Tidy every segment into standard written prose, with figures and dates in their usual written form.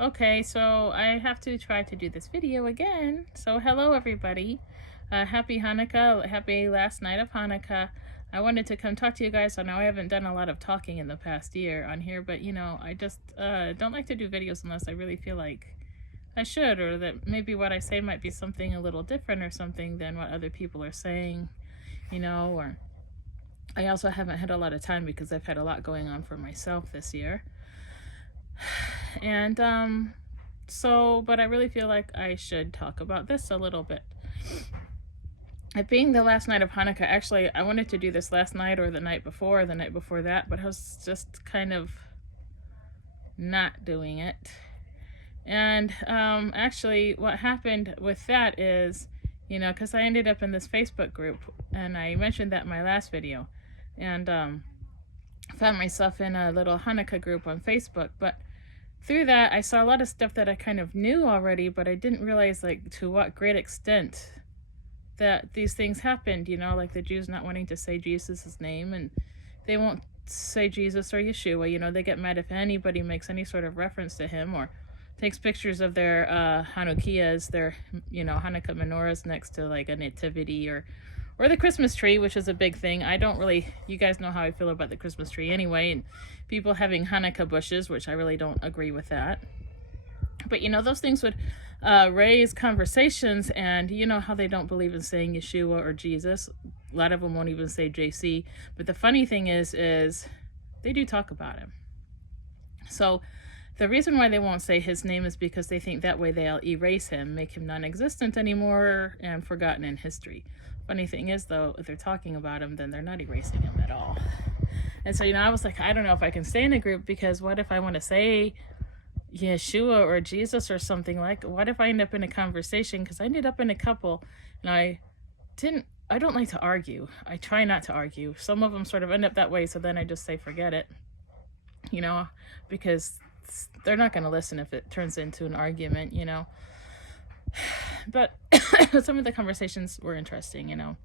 Okay, so I have to try to do this video again. So hello everybody. Happy Hanukkah, happy last night of Hanukkah. I wanted to come talk to you guys. I know I haven't done a lot of talking in the past year on here, but I just don't like to do videos unless I really feel like I should, or that maybe what I say might be something a little different or something than what other people are saying, or I also haven't had a lot of time because I've had a lot going on for myself this year. And but I really feel like I should talk about this a little bit. It being the last night of Hanukkah, actually, I wanted to do this last night or the night before that, but I was just kind of not doing it. And actually, what happened with that is, because I ended up in this Facebook group, and I mentioned that in my last video, and found myself in a little Hanukkah group on Facebook, but through that, I saw a lot of stuff that I kind of knew already, but I didn't realize, like, to what great extent that these things happened, like the Jews not wanting to say Jesus' name, and they won't say Jesus or Yeshua, they get mad if anybody makes any sort of reference to him or takes pictures of their Hanukkahs, their, Hanukkah menorahs next to, like, a nativity or the Christmas tree, which is a big thing. You guys know how I feel about the Christmas tree anyway, and people having Hanukkah bushes, which I really don't agree with that. But, those things would raise conversations, and you know how they don't believe in saying Yeshua or Jesus. A lot of them won't even say JC. But the funny thing is they do talk about him. So the reason why they won't say his name is because they think that way they'll erase him, make him non-existent anymore, and forgotten in history. Funny thing is, though, if they're talking about him, then they're not erasing him at all. And so, I was like, I don't know if I can stay in a group, because what if I want to say Yeshua or Jesus or something? Like, what if I end up in a conversation? Because I ended up in a couple, and I don't like to argue. I try not to argue. Some of them sort of end up that way, so then I just say, forget it, because they're not going to listen if it turns into an argument, But some of the conversations were interesting,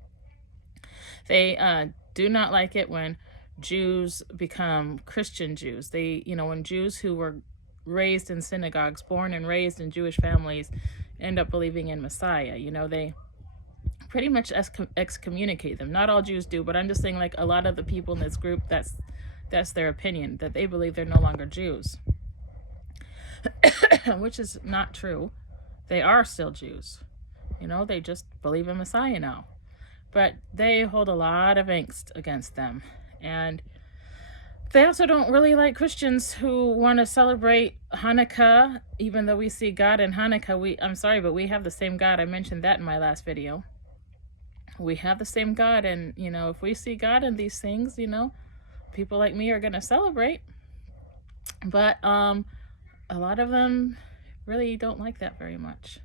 They do not like it when Jews become Christian Jews. When Jews who were raised in synagogues, born and raised in Jewish families, end up believing in Messiah, they pretty much excommunicate them. Not all Jews do, but I'm just saying, like, a lot of the people in this group, that's their opinion, that they believe they're no longer Jews. Which is not true. They are still Jews. They just believe in Messiah now. But they hold a lot of angst against them. And they also don't really like Christians who want to celebrate Hanukkah, even though we see God in Hanukkah. I'm sorry, but we have the same God. I mentioned that in my last video. We have the same God, and, if we see God in these things, people like me are going to celebrate. But a lot of them really don't like that very much.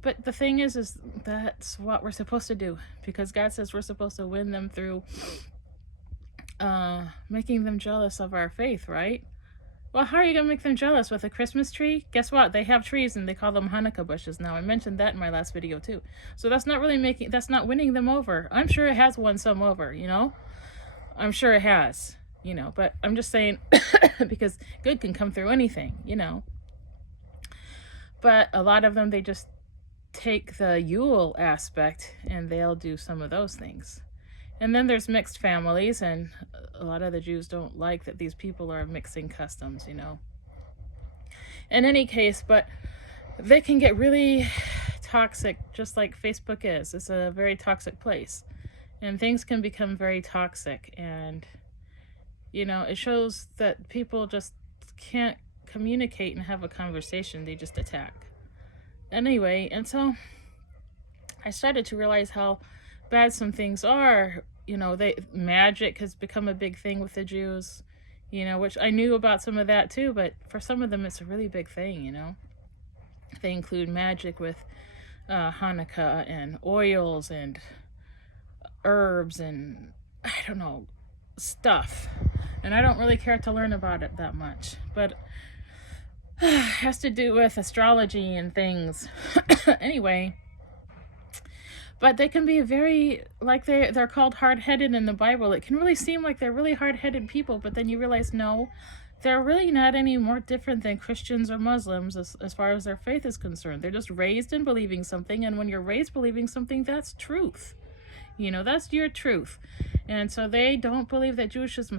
But the thing is that's what we're supposed to do, because God says we're supposed to win them through making them jealous of our faith, right? Well, how are you going to make them jealous? With a Christmas tree? Guess what? They have trees, and they call them Hanukkah bushes now. I mentioned that in my last video too. So that's not winning them over. I'm sure it has won some over, I'm sure it has, but I'm just saying, because good can come through anything, But a lot of them, they just take the Yule aspect, and they'll do some of those things. And then there's mixed families, and a lot of the Jews don't like that these people are mixing customs, In any case, but they can get really toxic, just like Facebook is. It's a very toxic place. And things can become very toxic. And, it shows that people just can't communicate and have a conversation. They just attack. Anyway, and so I started to realize how bad some things are. Magic has become a big thing with the Jews, which I knew about some of that too, but for some of them it's a really big thing. They include magic with Hanukkah, and oils and herbs and I don't know, stuff, and I don't really care to learn about it that much, but it has to do with astrology and things. Anyway, but they can be very, like, they're called hard-headed in the Bible. It can really seem like they're really hard-headed people, but then you realize, no, they're really not any more different than Christians or Muslims as far as their faith is concerned. They're just raised in believing something, and when you're raised believing something, that's truth. That's your truth. And so they don't believe that Jesus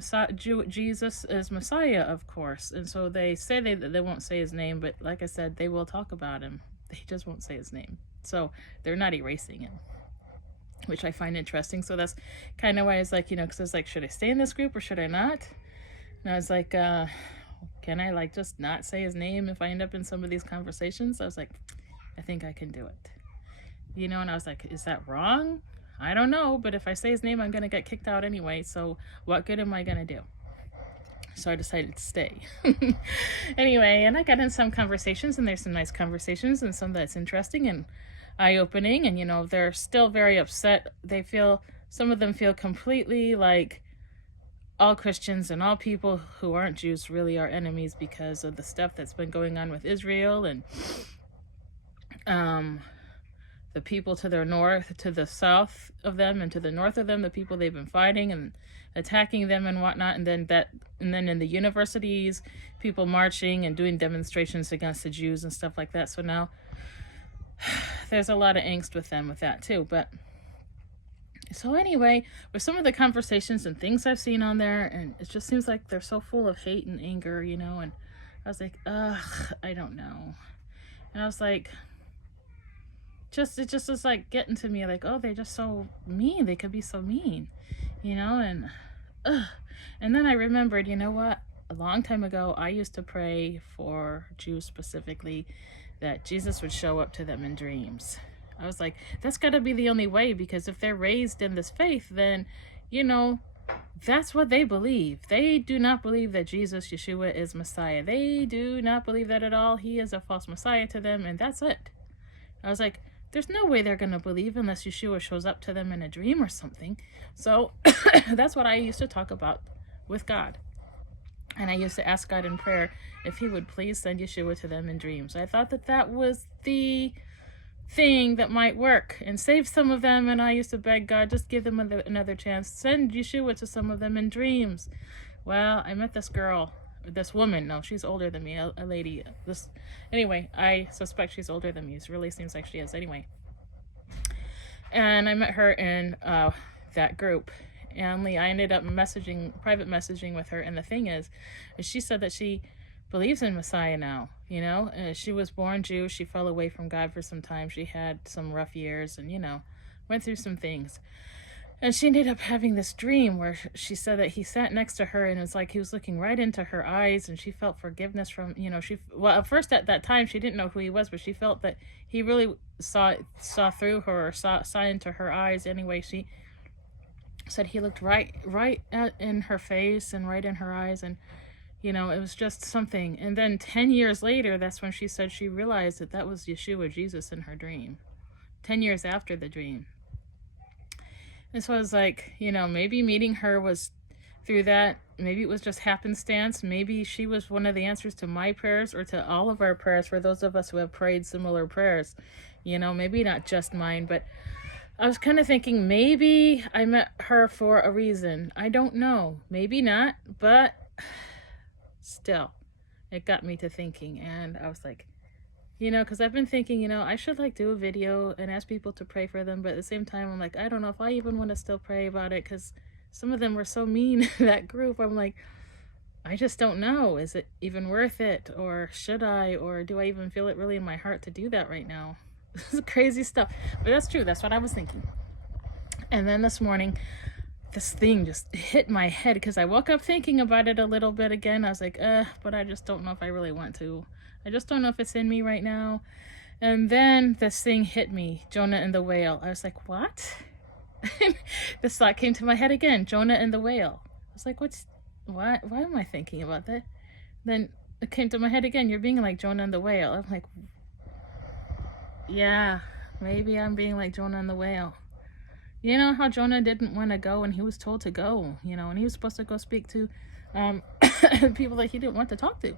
is Messiah, of course. And so they say they won't say his name, but like I said, they will talk about him. They just won't say his name. So they're not erasing him, which I find interesting. So that's kind of why I was like, because I was like, should I stay in this group or should I not? And I was like, can I like just not say his name if I end up in some of these conversations? I was like, I think I can do it. And I was like, is that wrong? I don't know, but if I say his name, I'm going to get kicked out anyway. So what good am I going to do? So I decided to stay. Anyway, and I got in some conversations, and there's some nice conversations and some that's interesting and eye-opening. And, they're still very upset. Some of them feel completely like all Christians and all people who aren't Jews really are enemies because of the stuff that's been going on with Israel and the people to their north, to the south of them, and to the north of them, the people they've been fighting and attacking them and whatnot. And then in the universities, people marching and doing demonstrations against the Jews and stuff like that. So now there's a lot of angst with them with that too. But so anyway, with some of the conversations and things I've seen on there, and it just seems like they're so full of hate and anger, and I was like, I don't know. And I was like, it just was like getting to me, like, oh, they're just so mean. They could be so mean, and then I remembered, what? A long time ago, I used to pray for Jews specifically that Jesus would show up to them in dreams. I was like, that's got to be the only way, because if they're raised in this faith, then, that's what they believe. They do not believe that Jesus, Yeshua, is Messiah. They do not believe that at all. He is a false Messiah to them, and that's it. I was like, there's no way they're going to believe unless Yeshua shows up to them in a dream or something. So that's what I used to talk about with God. And I used to ask God in prayer if he would please send Yeshua to them in dreams. I thought that was the thing that might work and save some of them. And I used to beg God, just give them another chance. Send Yeshua to some of them in dreams. Well, I met this woman. No, she's older than me, a lady. Anyway, I suspect she's older than me. It really seems like she is. Anyway, and I met her in that group, and I ended up private messaging with her. And the thing is she said that she believes in Messiah now. She was born Jewish. She fell away from God for some time. She had some rough years, and went through some things. And she ended up having this dream where she said that he sat next to her, and it was like he was looking right into her eyes, and she felt forgiveness from, at first at that time she didn't know who he was, but she felt that he really saw through her, or saw into her eyes. Anyway, she said he looked right in her face and right in her eyes, and it was just something. And then 10 years later, that's when she said she realized that was Yeshua, Jesus, in her dream. 10 years after the dream. And so I was like, maybe meeting her was through that. Maybe it was just happenstance. Maybe she was one of the answers to my prayers, or to all of our prayers, for those of us who have prayed similar prayers. Maybe not just mine, but I was kind of thinking maybe I met her for a reason. I don't know. Maybe not, but still, it got me to thinking. And I was like, because I've been thinking, I should do a video and ask people to pray for them. But at the same time, I'm like, I don't know if I even want to still pray about it, because some of them were so mean in that group. I'm like, I just don't know. Is it even worth it? Or should I? Or do I even feel it really in my heart to do that right now? This is crazy stuff. But that's true. That's what I was thinking. And then this morning, this thing just hit my head, because I woke up thinking about it a little bit again. I was like, but I just don't know if I really want to. I just don't know if it's in me right now. And then this thing hit me, Jonah and the whale. I was like, what? This thought came to my head again, Jonah and the whale. I was like, why am I thinking about that? Then it came to my head again, you're being like Jonah and the whale. I'm like, yeah, maybe I'm being like Jonah and the whale. You know how Jonah didn't want to go, and he was told to go, and he was supposed to go speak to people that he didn't want to talk to,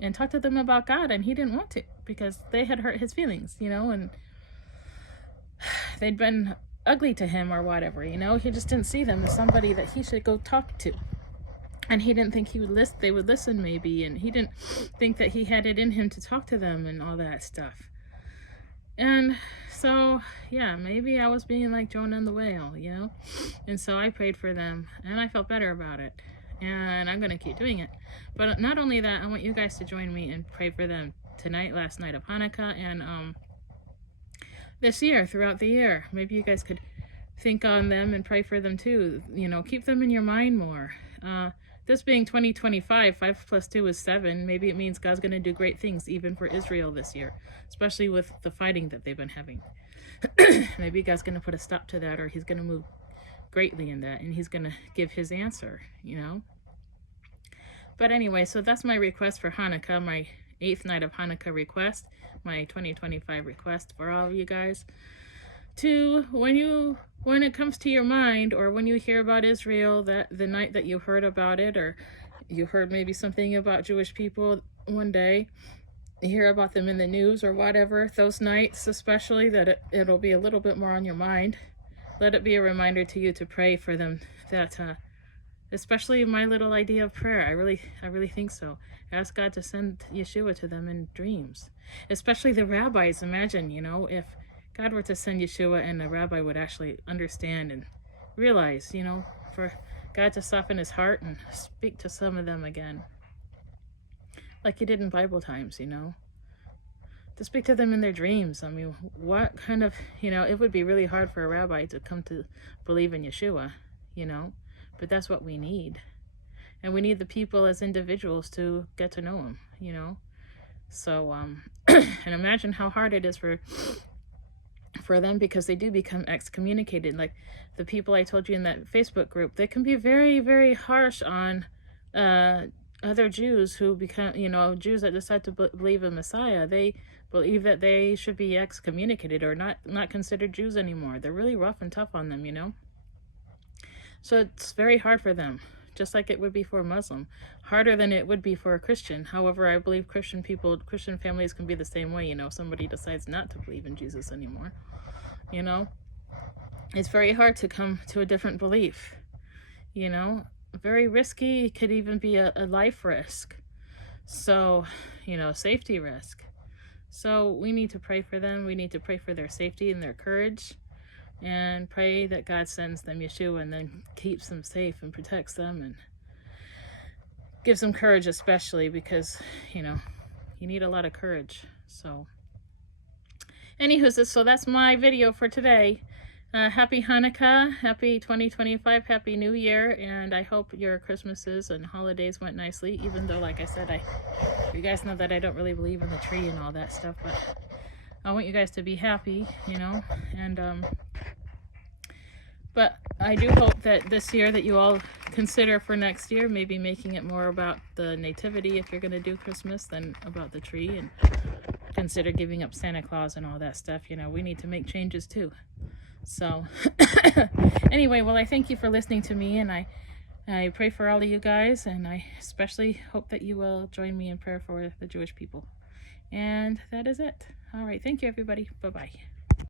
and talk to them about God, and he didn't want to, because they had hurt his feelings, and they'd been ugly to him or whatever, he just didn't see them as somebody that he should go talk to. And he didn't think they would listen maybe, and he didn't think that he had it in him to talk to them and all that stuff. And so, yeah, maybe I was being like Jonah and the whale, you know? And so I prayed for them, and I felt better about it. And I'm going to keep doing it. But not only that, I want you guys to join me and pray for them tonight, last night of Hanukkah, and this year, throughout the year. Maybe you guys could think on them and pray for them too. You know, keep them in your mind more. This being 2025, 5 plus 2 is 7. Maybe it means God's going to do great things even for Israel this year, especially with the fighting that they've been having. Maybe God's going to put a stop to that, or he's going to move greatly in that, and he's going to give his answer, you know. But anyway, so that's my request for Hanukkah, my 8th night of Hanukkah request, my 2025 request for all of you guys. To when it comes to your mind, or when you hear about Israel, that the night that you heard about it, or you heard maybe something about Jewish people one day, you hear about them in the news or whatever, those nights especially, that it'll be a little bit more on your mind. Let it be a reminder to you to pray for them, that especially my little idea of prayer. I really think so. Ask God to send Yeshua to them in dreams, especially the rabbis. Imagine, you know, if God were to send Yeshua and the rabbi would actually understand and realize, you know, for God to soften his heart and speak to some of them again, like he did in Bible times, you know, to speak to them in their dreams. I mean, what kind of, you know, it would be really hard for a rabbi to come to believe in Yeshua, you know, but that's what we need. And we need the people as individuals to get to know him, you know. So, and imagine how hard it is for them, because they do become excommunicated. Like the people I told you in that Facebook group, they can be very, very harsh on other Jews who become, you know, Jews that decide to believe in Messiah. They believe that they should be excommunicated or not considered Jews anymore. They're really rough and tough on them, you know. So it's very hard for them, just like it would be for a Muslim. Harder than it would be for a Christian. However, I believe Christian families can be the same way, you know. Somebody decides not to believe in Jesus anymore, you know. It's very hard to come to a different belief, you know. Very risky. It could even be a life risk. So, you know, safety risk. So we need to pray for them. We need to pray for their safety and their courage, and pray that God sends them Yeshua and then keeps them safe and protects them and gives them courage, especially because, you know, you need a lot of courage. So anywho, so that's my video for today. Happy Hanukkah, happy 2025, happy New Year, and I hope your Christmases and holidays went nicely, even though, like I said, you guys know that I don't really believe in the tree and all that stuff, but I want you guys to be happy, you know, and but I do hope that this year that you all consider for next year, maybe making it more about the nativity if you're going to do Christmas than about the tree, and consider giving up Santa Claus and all that stuff. You know, we need to make changes too. So anyway, well, I thank you for listening to me, and I pray for all of you guys, and I especially hope that you will join me in prayer for the Jewish people. And that is it. All right. Thank you, everybody. Bye-bye.